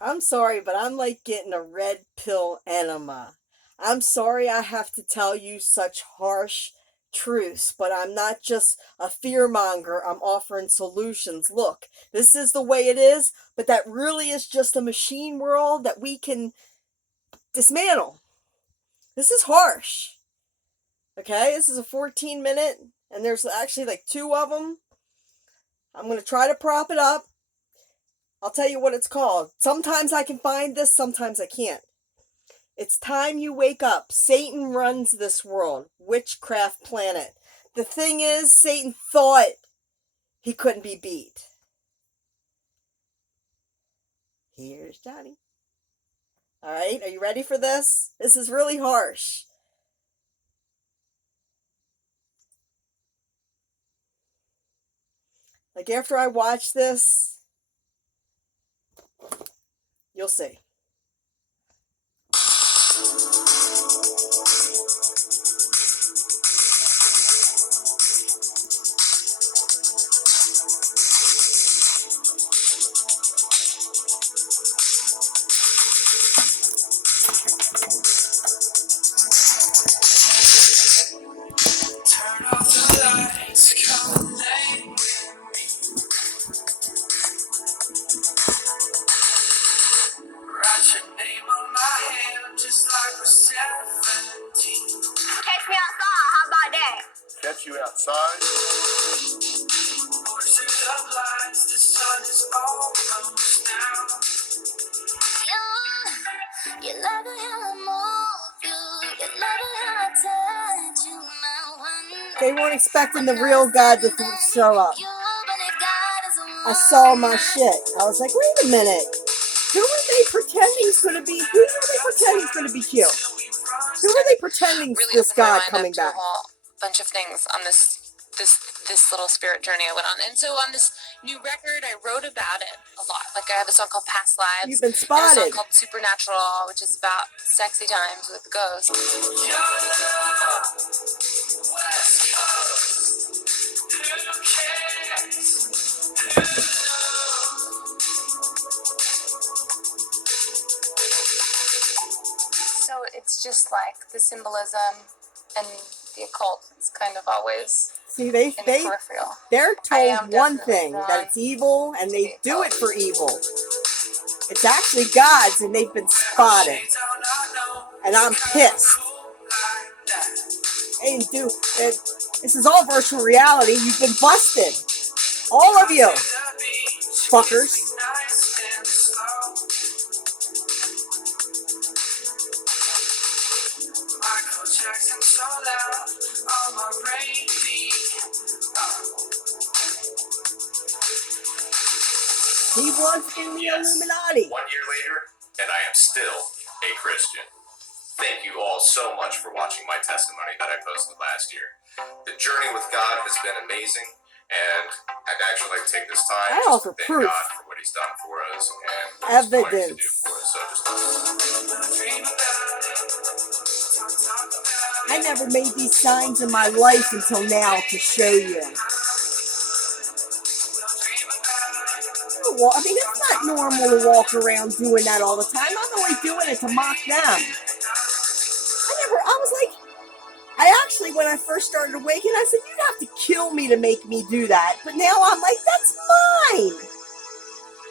I'm sorry, but I'm like getting a red pill enema. I'm sorry I have to tell you such harsh truths, but I'm not just a fearmonger. I'm offering solutions. Look, this is the way it is, but that really is just a machine world that we can dismantle. This is harsh. Okay, this is a 14-minute, and there's actually like two of them. I'm going to try to prop it up. I'll tell you what it's called. Sometimes I can find this, sometimes I can't. It's time you wake up. Satan runs this world. Witchcraft planet. The thing is, Satan thought he couldn't be beat. Here's Johnny. All right, are you ready for this? This is really harsh. Like, after I watch this, you'll see. Turn off the lights, come lay with me. Write your name on my hand, just like we're 17. Catch me outside, how about that? Catch you outside? Voices of lights, the sun is almost down. You love it how I move you love it how I touch you, my one. They weren't expecting the real God to show up. I saw my shit. I was like, wait a minute. Who are they pretending is going to be? Who are they pretending is going to be cute? Who are they pretending really this God coming back? A bunch of things on this little spirit journey I went on, and so on this new record, I wrote about it a lot. Like I have a song called "Past Lives." You've been spotted. I have a song called "Supernatural," which is about sexy times with ghosts. So it's just like the symbolism and the occult is kind of always they're told one thing, that it's evil, and they do it for evil. It's actually God's, and they've been spotted. And I'm pissed. They didn't do it. This is all virtual reality. You've been busted. All of you. Fuckers. He was in the Illuminati. 1 year later, and I am still a Christian. Thank you all so much for watching my testimony that I posted last year. The journey with God has been amazing, and I'd actually like to take this time to thank proof. God for what He's done for us and what Evidence. He's planning to do for us. So I never made these signs in my life until now to show you. I mean, it's not normal to walk around doing that all the time. I'm only doing it to mock them. I actually, when I first started awakening, I said, you'd have to kill me to make me do that. But now I'm like, that's mine.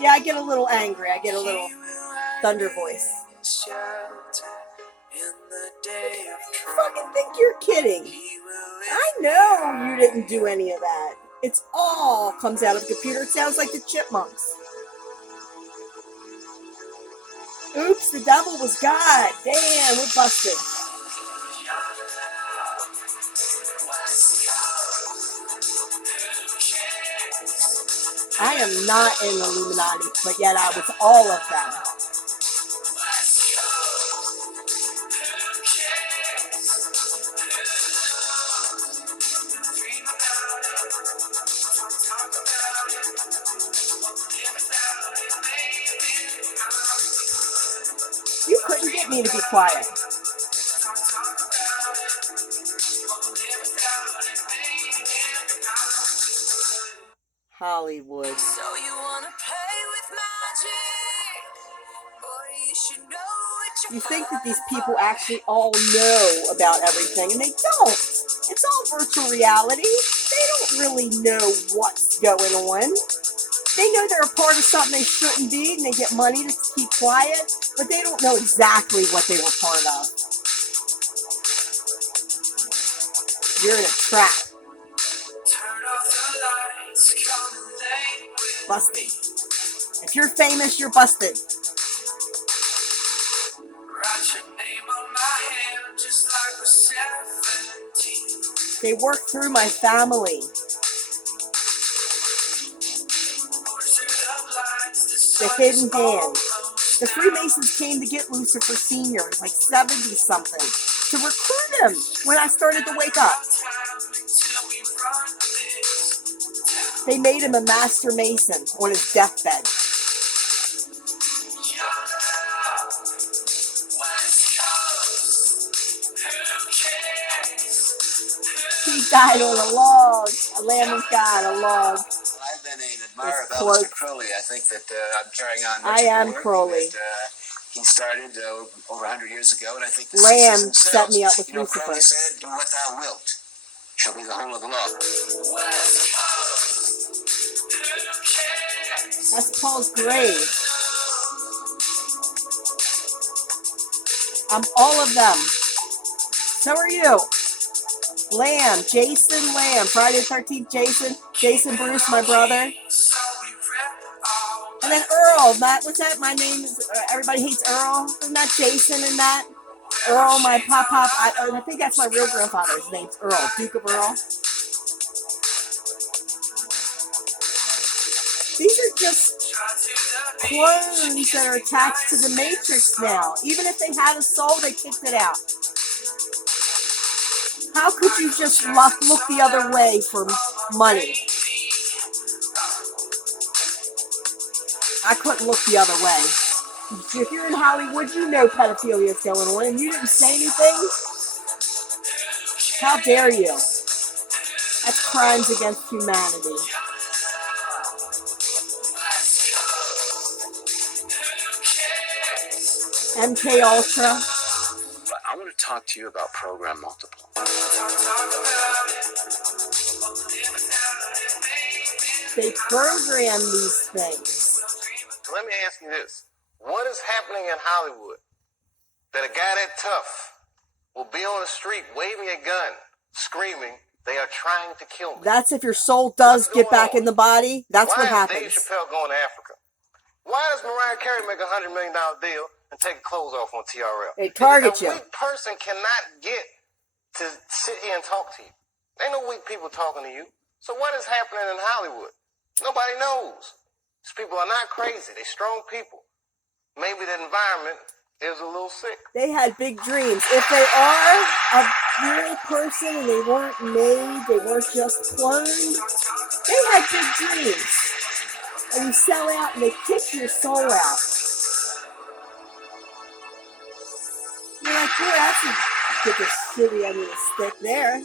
Yeah, I get a little angry. I get a little thunder voice. You fucking think you're kidding. I know you didn't do any of that. It's all comes out of the computer. It sounds like the Chipmunks. Oops, the devil was God. Damn, we're busted. I am not in Illuminati, but yet I was all of them. You couldn't get me to be quiet. Hollywood. So you wanna play with magic? You think that these people actually all know about everything, and they don't. It's all virtual reality. They don't really know what's going on. They know they're a part of something they shouldn't be, and they get money to keep quiet, but they don't know exactly what they were part of. You're in a trap. Busted. If you're famous, you're busted. They work through my family. The hidden hand. The Freemasons came to get Lucifer Sr., like 70-something, to recruit him when I started to wake up. They made him a master mason on his deathbed. He died on a log, a Lamb of God, a log. I've been an admirer of Aleister Crowley. I think that I'm carrying on much I am of the work Crowley. that he started over 100 years ago, and I think the Lamb themselves, set me up with Lucifer. Crowley said, "Do what thou wilt, shall be the whole of the law." That's Paul's grave. I'm all of them. So are you. Lamb, Jason Lamb, Friday the 13th, Jason Bruce, my brother. And then Earl, what's that? My name is, everybody hates Earl. Isn't that Jason and that? Earl, my pop, I think that's my real grandfather's name's Earl, Duke of Earl. These are just clones that are attached to the Matrix now. Even if they had a soul, they kicked it out. How could you just look the other way for money? I couldn't look the other way. If you're in Hollywood, you know pedophilia is going on, and you didn't say anything? How dare you? That's crimes against humanity. MK Ultra. I want to talk to you about Program Multiple. They program these things. Let me ask you this. What is happening in Hollywood that a guy that tough will be on the street waving a gun, screaming, "They are trying to kill me"? That's if your soul does get back in the body. That's what Why is happens. Dave Chappelle going to Africa? Why does Mariah Carey make $100 million deal and take clothes off on TRL? They target you. A weak person cannot get to sit here and talk to you. Ain't no weak people talking to you. So what is happening in Hollywood? Nobody knows. These people are not crazy. They're strong people. Maybe the environment is a little sick. They had big dreams. If they are a real person and they weren't made, they weren't just cloned, they had big dreams. And you sell out and they kick your soul out. You're like, boy, that's a get the shitty end of the stick there.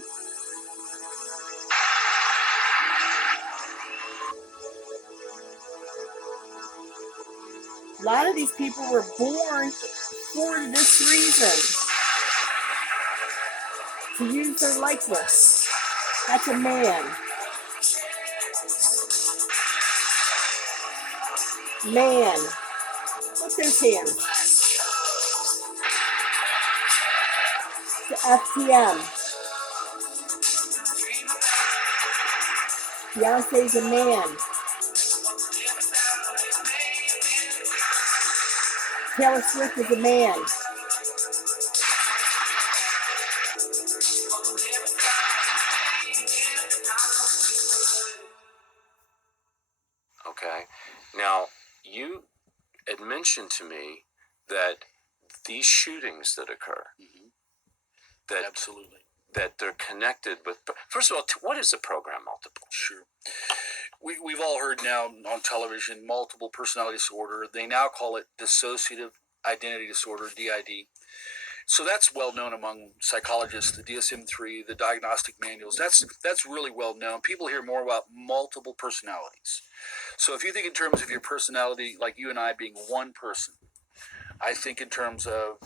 A lot of these people were born for this reason. To use their likeness. That's a man. Man. What's those hands? The FTM. Beyonce's a man. Taylor Swift is a man. Okay. Now, you had mentioned to me that these shootings that occur, that Absolutely. that they're connected with. First of all, what is a program multiple? Sure. We've all heard now on television multiple personality disorder. They now call it dissociative identity disorder, DID. So that's well known among psychologists, the DSM-3, the diagnostic manuals. That's really well known. People hear more about multiple personalities. So if you think in terms of your personality, like you and I being one person, I think in terms of,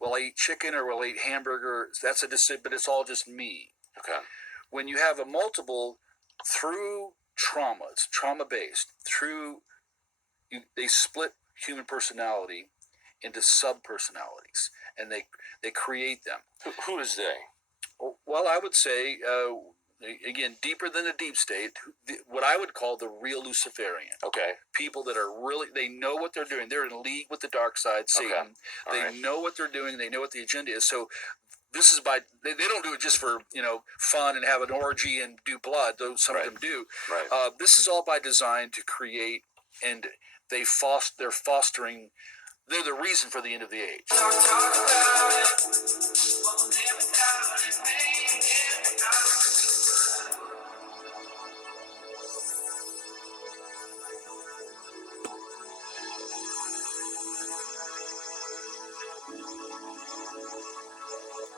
well, I eat chicken or will I eat hamburger. That's a decision, but it's all just me. Okay. When you have a multiple through trauma, it's trauma based. They split human personality into sub personalities, and they create them. Who is they? Well, I would say, again, deeper than the deep state, what I would call the real Luciferian. Okay. People that are really, they know what they're doing. They're in league with the dark side, Satan. Okay. They know what they're doing. They know what the agenda is. So this is they don't do it just for, fun and have an orgy and do blood, though some of them do. Right. This is all by design to create, and they're fostering. They're the reason for the end of the age.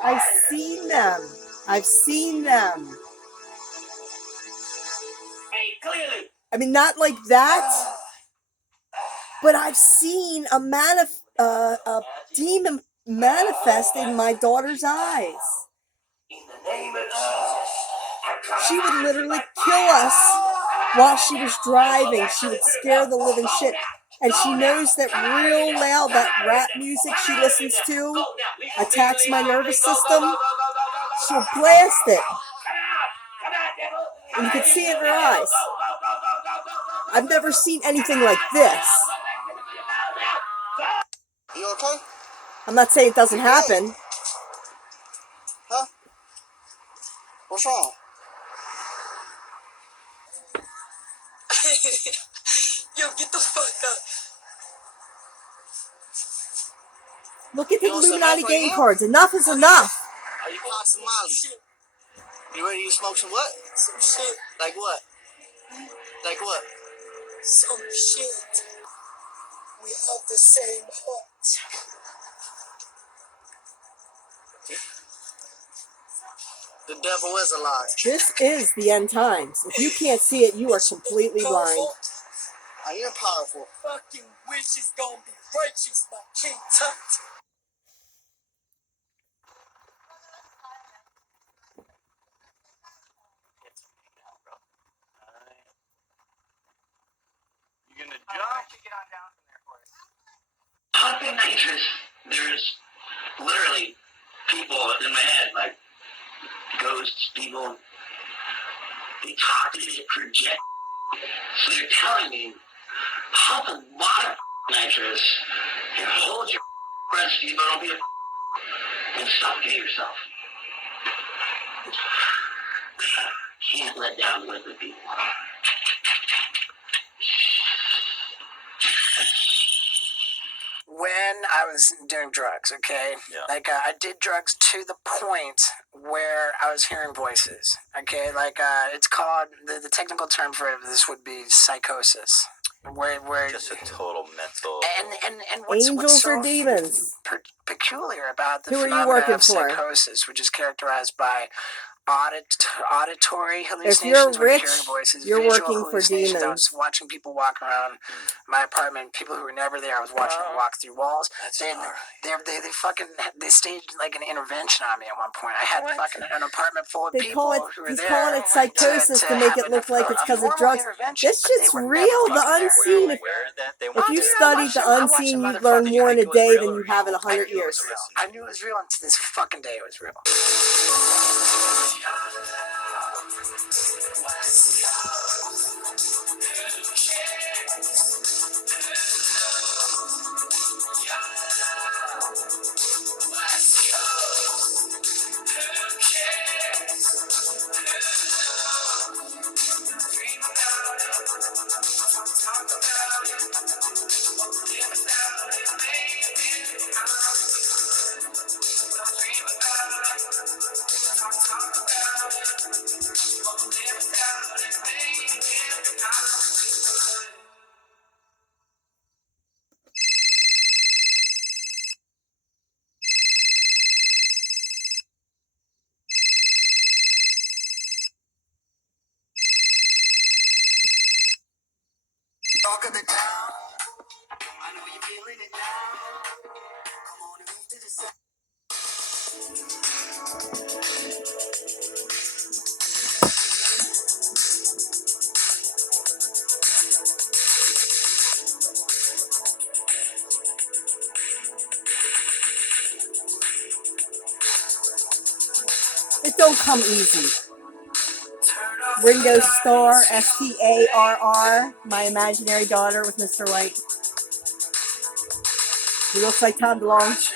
I've seen them. I've seen them. I mean, not like that, but I've seen a demon manifest in my daughter's eyes. She would literally kill us while she was driving. She would scare the living shit. And she knows that real loud, that rap music she listens to attacks my nervous system. She'll blast it. And you can see it in her eyes. I've never seen anything like this. You okay? I'm not saying it doesn't happen. Huh? What's wrong? Yo, get the fuck up. Look at the Illuminati game cards. Enough is enough. Are you pop some Molly? You ready to smoke some what? Some shit. Like what? Like what? Some shit. We have the same heart. The devil is a lie. This is the end times. If you can't see it, you are completely blind. I am powerful. Fucking witch is gonna be righteous, my King Tut. You gonna jump? Pumping nitrous, there's literally people in my head, like ghosts, people, they talk to me, they project. So they're telling me, pump a lot of nitrous and hold your breath so you don't be and suffocate yourself. Can't let down with the people. When I was doing drugs, okay? Yeah. Like, I did drugs to the point where I was hearing voices, okay? Like, it's called, the technical term for this would be psychosis. Where Just a total mental. and what's Angels so or demons? peculiar about the Who are you phenomena working of for? psychosis, which is characterized by auditory If hallucinations, you're when rich, hearing voices, you're visual working for hallucinations. I was demons. watching people walk around my apartment, people who were never there. I was watching them walk through walls. They staged like an intervention on me at one point. I had fucking an apartment full of people who were He's there. calling it psychosis to make have it look a- like it's a because of formal drugs. intervention, This but they shit's were never real, the fucking there. unseen. Aware that they If want you to. studied the unseen, you'd learn more in a day than you have in 100 years. I knew it was real until this fucking day it was real. Talk of the town. I know you feeling it now. Come on and move to the side. It don't come easy. Ringo Starr, Starr, my imaginary daughter with Mr. White. He looks like Tom DeLonge.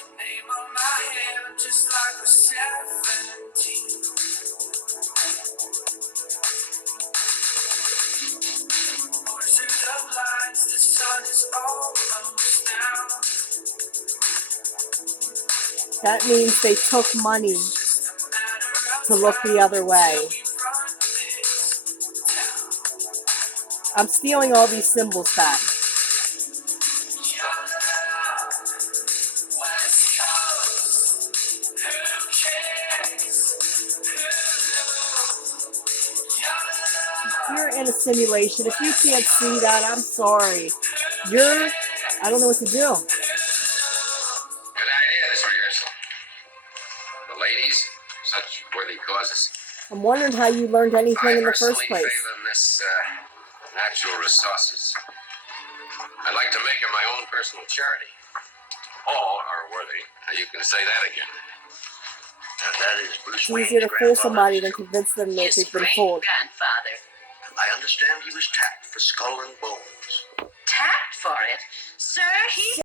That means they took money to look the other way. I'm stealing all these symbols back. You're in a simulation. If you can't see that, I'm sorry. I don't know what to do. Good idea, this rehearsal. The ladies, such worthy causes. I'm wondering how you learned anything in the first I place. personally favor Miss Natural Resources. I'd like to make it my own personal charity. All are worthy. Now you can say that again. And that is Bruce It's Wayne's easier to fool grandfather. somebody than convince them that they've been fooled. Grandfather. I understand he was tapped for Skull and Bones. Tapped for it? Sir, he